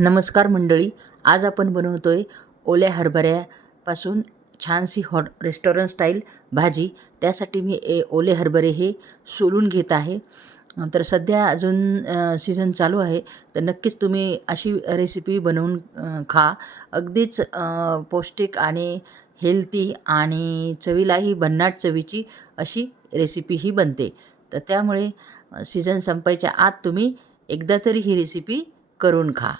नमस्कार मंडळी, आज आपण बनवतोय ओल्या हरभऱ्यापासून छानशी रेस्टॉरंट स्टाईल भाजी. त्यासाठी मी ओले हरभरे हे सोलून घेत आहे. तर सध्या अजून सीझन चालू आहे, तर नक्कीच तुम्ही अशी रेसिपी बनवून खा. अगदीच पौष्टिक आणि हेल्दी आणि चवीलाही भन्नाट चवीची अशी रेसिपी ही बनते. तर त्यामुळे सीझन संपायच्या आत तुम्ही एकदा तरी ही रेसिपी करून खा.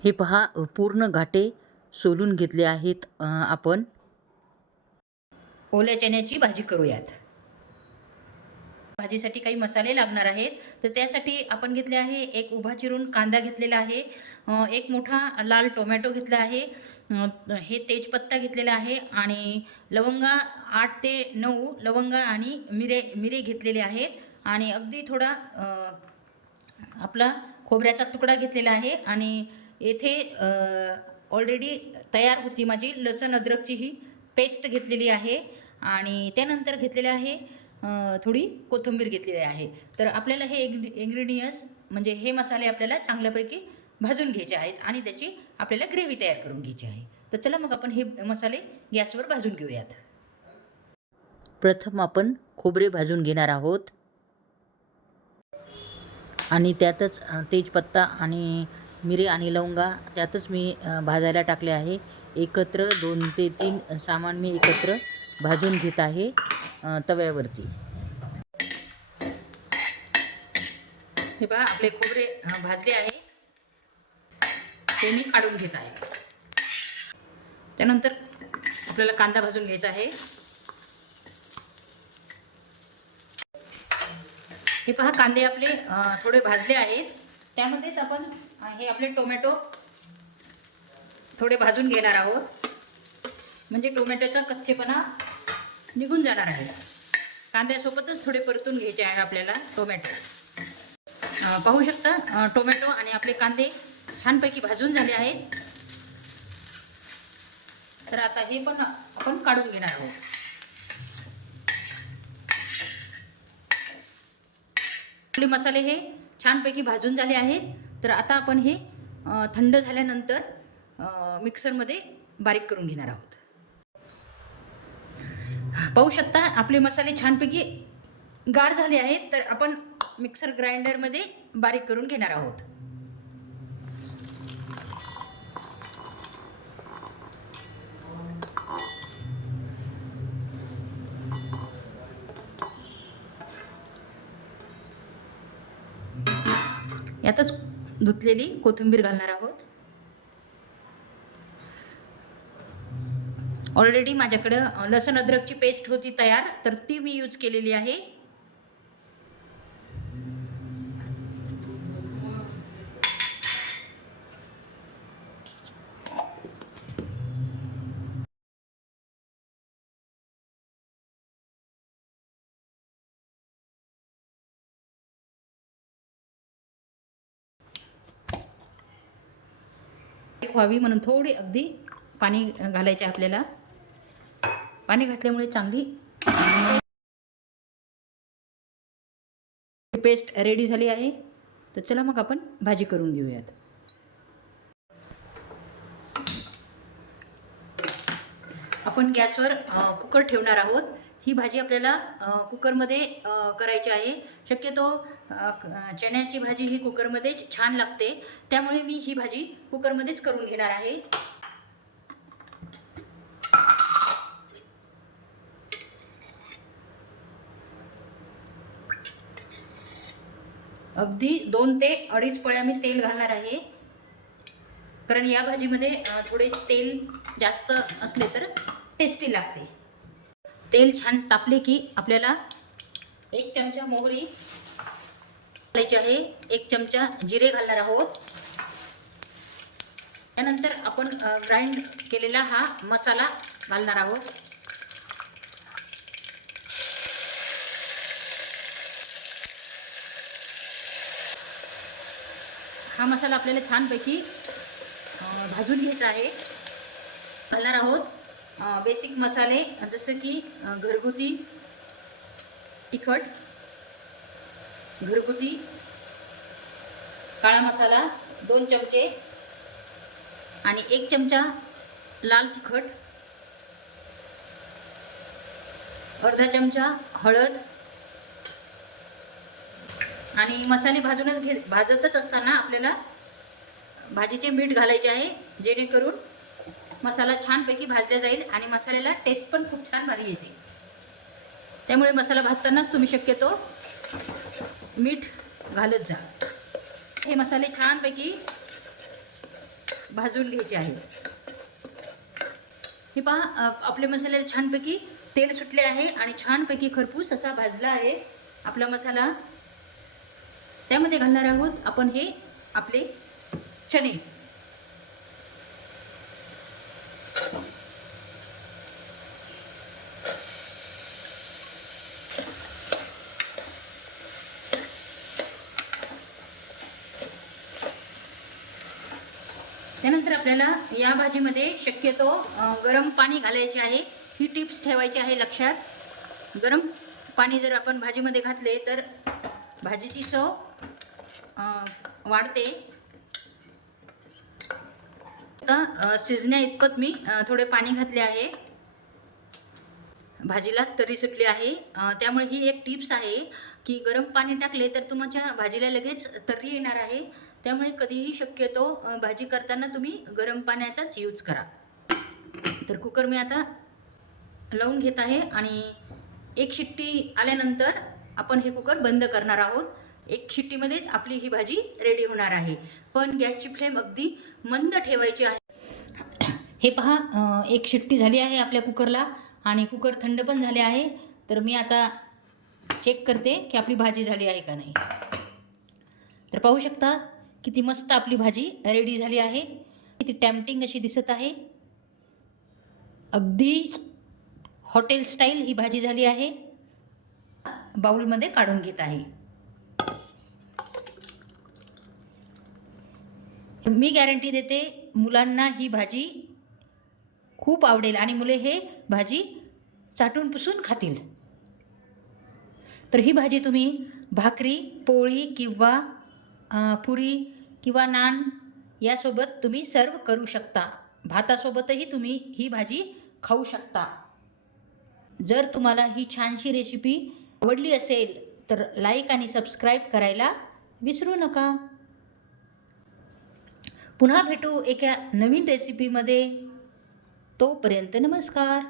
हे पहा, पूर्ण घाटे सोलून घेतले आहेत. आपण ओल्या चण्याची भाजी करूयात. भाजीसाठी काही मसाले लागणार आहेत. तर त्यासाठी आपण घेतले आहे एक उभा चिरून कांदा घेतलेला आहे, एक मोठा लाल टोमॅटो घेतला आहे, हे तेजपत्ता घेतलेला आहे आणि लवंगा 8 ते 9 लवंगा आणि मिरे घेतलेले आहेत आणि अगदी थोडा आपला खोबऱ्याचा तुकडा घेतलेला आहे. आणि येथे ऑलरेडी तयार होती माझी लसूण अद्रकची ही पेस्ट घेतलेली आहे आणि त्यानंतर घेतलेले आहे थोडी कोथिंबीर घेतलेली आहे. तर आपल्याला हे इन्ग्रेडियंट्स म्हणजे हे मसाले आपल्याला चांगल्यापैकी भाजून घ्यायचे आहेत आणि त्याची आपल्याला ग्रेव्ही तयार करून घ्यायची आहे. तर चला मग आपण हे मसाले गॅसवर भाजून घेऊयात. प्रथम आपण खोबरे भाजून घेणार आहोत आणि त्यातच तेजपत्ता आणि मिरे आणि लवंगा त्यातच मी भाजायला टाकले आहे. एकत्र 2 ते 3 सामान मी एकत्र भाजून घेत आहे तव्यावरती. हे पहा, आपले खोबरे भाजले आहे, ते मी काढून घेत आहे. त्यानंतर आपल्याला कांदा भाजून घ्यायचा आहे. हे पहा, कांदे आपले थोडे भाजले आहेत. त्यामध्येच आपण हे आपले टोमॅटो थोडे भाजून घेणार आहोत, म्हणजे टोमॅटोचा कच्चेपणा निघून जाणार आहे. कांद्यासोबतच थोडे परतून घ्यायचे आहे आपल्याला टोमॅटो. पाहू शकता टोमॅटो आणि आपले कांदे छानपैकी भाजून झाले आहेत. तर आता हे पण आपण काढून घेणार आहोत. आपले मसाले हे छानपैकी भाजून झाले आहेत. तर आता आपण हे थंड झाल्यानंतर मिक्सरमध्ये बारीक करून घेणार आहोत. पाहू शकता आपले मसाले छानपैकी गार झाले आहेत. तर आपण मिक्सर ग्राइंडरमध्ये बारीक करून घेणार आहोत. यातच धुतलेली कोथिंबीर घालणार आहोत. ऑलरेडी माझ्याकडं लसूण अद्रकची पेस्ट होती तयार, तर ती मी यूज केलेली आहे. व्हावी म्हणून थोडी अगदी पाणी घालायचे आपल्याला. पाणी घातल्यामुळे चांगली पेस्ट रेडी झाली आहे. तर चला मग आपण भाजी करून घेऊयात. आपण गॅसवर कुकर ठेवणार आहोत. ही भाजी आपल्याला कुकरमध्ये करायची आहे. शक्यतो चण्याची भाजी ही कुकरमध्ये छान लागते, त्यामुळे मी ही भाजी कुकरमध्येच करून घेणार आहे. अगदी 2 ते 2.5 पळ्या मी तेल घालणार आहे, कारण या भाजीमध्ये थोडे तेल जास्त असले तर टेस्टी लागते. तेल छान तापले की आपल्याला 1 चमचा मोहरी घालायची आहे, 1 चमचा जिरे घालणार आहोत. त्यानंतर आपण ग्राइंड केलेला हा मसाला घालणार आहोत. हा मसाला आपल्याला छानपैकी भाजून घ्यायचा आहे. घालणार आहोत बेसिक मसाले, जसं की घरगुती तिखट, घरगुती काळा मसाला, 2 चमचे आणि 1 चमचा लाल तिखट, अर्धा चमचा हळद आणि मसाले भाजतच असताना आपल्याला भाजीचे मीठ घालायचे आहे, जेणेकरून मसाला छानपैकी भाजला जाईल आणि मसाल्याला टेस्ट पण खूप छान भारी येते. त्यामुळे मसाला भाजतानाच तुम्ही शक्यतो मीठ घालत जा. हे मसाले छानपैकी भाजून घ्यायचे आहे. हे पहा, आपले मसाल्याला छानपैकी तेल सुटले आहे आणि छानपैकी खरपूस असा भाजला आहे आपला मसाला. त्यामध्ये घालणार आहोत आपण हे आपले चणे. त्यानंतर आपल्याला या भाजीमध्ये शक्यतो गरम पाणी घालायचे आहे. ही टिप्स ठेवायची आहे लक्षात. गरम पाणी जर आपण भाजीमध्ये घातले तर भाजीची चव वाढते. आता शिजण्या इतपत मी थोडे पाणी घातले आहे. भाजीला तरी सुटली आहे, त्यामुळे ही एक टिप्स आहे की गरम पाणी टाकले तर तुमच्या भाजीला लगेच तर्री येणार आहे. त्यामुळे कधीही शक्यतो भाजी करताना तुम्ही गरम पाण्याचाच यूज करा. तर कुकर मी आता लावून घेत आहे आणि 1 शिट्टी आल्यानंतर आपण हे कुकर बंद करणार आहोत. 1 शिट्टीमध्येच आपली ही भाजी रेडी होणार आहे. पण गॅसची फ्लेम अगदी मंद ठेवायची आहे. हे पहा, 1 शिट्टी झाली आहे आपल्या कुकरला आणि कुकर थंड पण झाले आहे. तर मी आता चेक करते की आपली भाजी झाली आहे का नाही. तर पाहू शकता किती मस्त आपली भाजी रेडी झाली आहे. किती टेम्पटिंग अशी दिसत आहे. अगदी हॉटेल स्टाईल ही भाजी झाली आहे. बाउलमध्ये काढून घेत आहे. मी गॅरंटी देते मुलांना ही भाजी खूप आवडेल आणि मुले हे भाजी चाटून पुसून खातील. तर ही भाजी तुम्ही भाकरी, पोळी किंवा पुरी किंवा नान यासोबत तुम्ही सर्व करू शकता. भातासोबतही तुम्ही ही भाजी खाऊ शकता. जर तुम्हाला ही छानशी रेसिपी आवडली असेल तर लाईक आणि सबस्क्राईब करायला विसरू नका. पुन्हा भेटू एका नवीन रेसिपीमध्ये. तोपर्यंत नमस्कार.